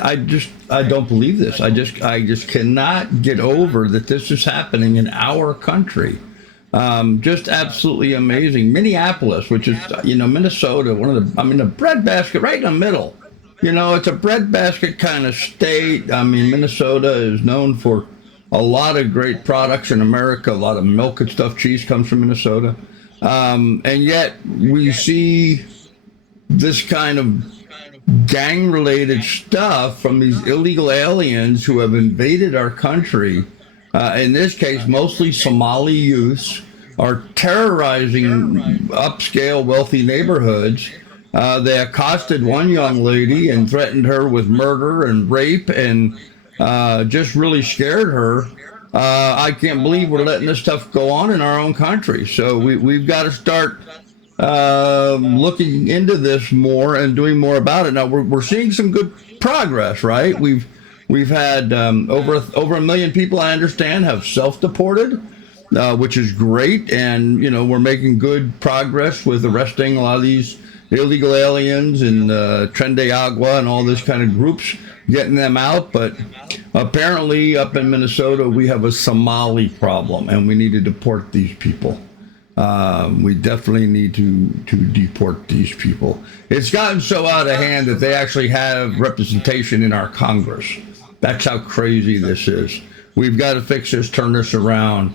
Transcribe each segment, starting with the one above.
I don't believe this. I just cannot get over that this is happening in our country. Just absolutely amazing. Minneapolis, which is, Minnesota, the breadbasket right in the middle. It's a breadbasket kind of state. I mean, Minnesota is known for a lot of great products in America. A lot of milk and stuff, cheese comes from Minnesota. And yet we see this kind of gang-related stuff from these illegal aliens who have invaded our country. In this case, mostly Somali youths are terrorizing upscale, wealthy neighborhoods. They accosted one young lady and threatened her with murder and rape and just really scared her. I can't believe we're letting this stuff go on in our own country. So we've got to start looking into this more and doing more about it. Now we're seeing some good progress, right? We've had over a million people, I understand, have self-deported, which is great, and we're making good progress with arresting a lot of these illegal aliens and Tren de Agua and all this kind of groups, getting them out. But apparently, up in Minnesota, we have a Somali problem, and we need to deport these people. We definitely need to deport these people. It's gotten so out of hand that they actually have representation in our Congress. That's how crazy this is. We've got to fix this, turn this around,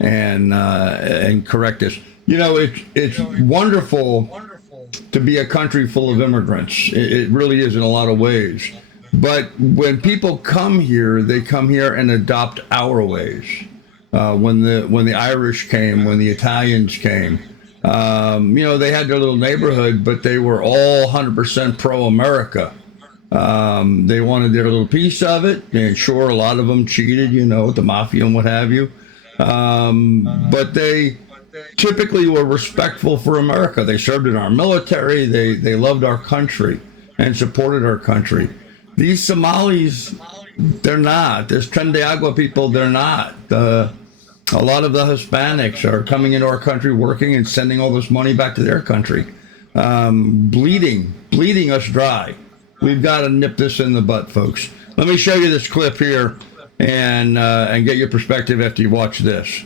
and correct this. It's wonderful to be a country full of immigrants. It really is in a lot of ways. But when people come here, they come here and adopt our ways. When the Irish came, when the Italians came, they had their little neighborhood, but they were all 100% pro-America. They wanted their little piece of it, and sure, a lot of them cheated, the mafia and what have you. But they typically were respectful for America. They served in our military. They loved our country and supported our country. These Somalis, they're not. This Tren de Agua people, they're not. A lot of the Hispanics are coming into our country, working and sending all this money back to their country, bleeding us dry. We've got to nip this in the butt, folks. Let me show you this clip here and get your perspective after you watch this.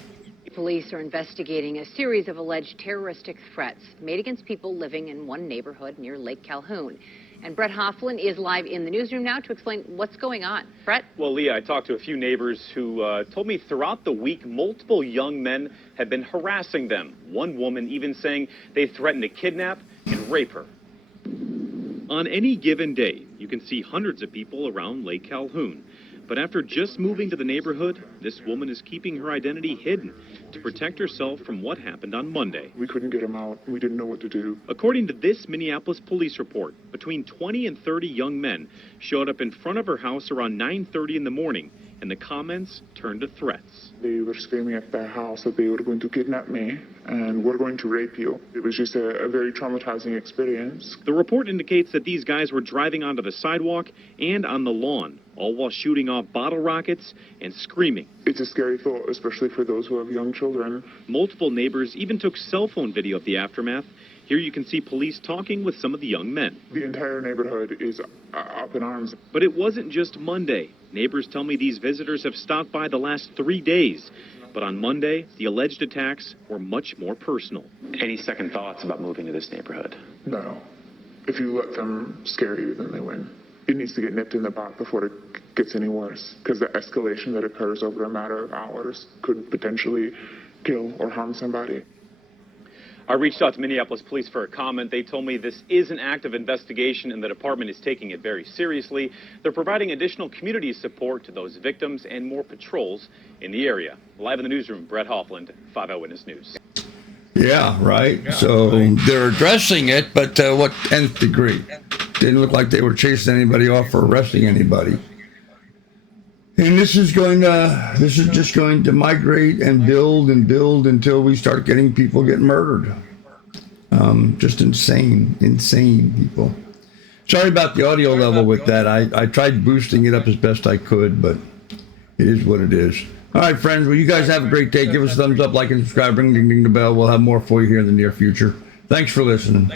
Police are investigating a series of alleged terroristic threats made against people living in one neighborhood near Lake Calhoun. And Brett Hofflin is live in the newsroom now to explain what's going on. Brett? Well, Leah, I talked to a few neighbors who told me throughout the week, multiple young men had been harassing them. One woman even saying they threatened to kidnap and rape her. On any given day, you can see hundreds of people around Lake Calhoun. But after just moving to the neighborhood, this woman is keeping her identity hidden to protect herself from what happened on Monday. We couldn't get him out. We didn't know what to do. According to this Minneapolis police report, between 20 and 30 young men showed up in front of her house around 9:30 in the morning, and the comments turned to threats. They were screaming at their house that they were going to kidnap me and were going to rape you. It was just a very traumatizing experience. The report indicates that these guys were driving onto the sidewalk and on the lawn, all while shooting off bottle rockets and screaming. It's a scary thought, especially for those who have young children. Multiple neighbors even took cell phone video of the aftermath. Here you can see police talking with some of the young men. The entire neighborhood is up in arms. But it wasn't just Monday. Neighbors tell me these visitors have stopped by the last 3 days. But on Monday, the alleged attacks were much more personal. Any second thoughts about moving to this neighborhood? No. If you let them scare you, then they win. It needs to get nipped in the bud before it gets any worse, because the escalation that occurs over a matter of hours could potentially kill or harm somebody. I reached out to Minneapolis police for a comment. They told me this is an active investigation and the department is taking it very seriously. They're providing additional community support to those victims and more patrols in the area. Live in the newsroom, Brett Hoffland, 5 Eyewitness News. Yeah, right. They're addressing it, but what nth degree? Didn't look like they were chasing anybody off or arresting anybody. And this is just going to migrate and build until we start getting people getting murdered. Just insane people. Sorry about the audio level with that. I tried boosting it up as best I could, but it is what it is. All right, friends. Well, you guys have a great day. Give us a thumbs up, like, and subscribe. Ring, ding, ding the bell. We'll have more for you here in the near future. Thanks for listening.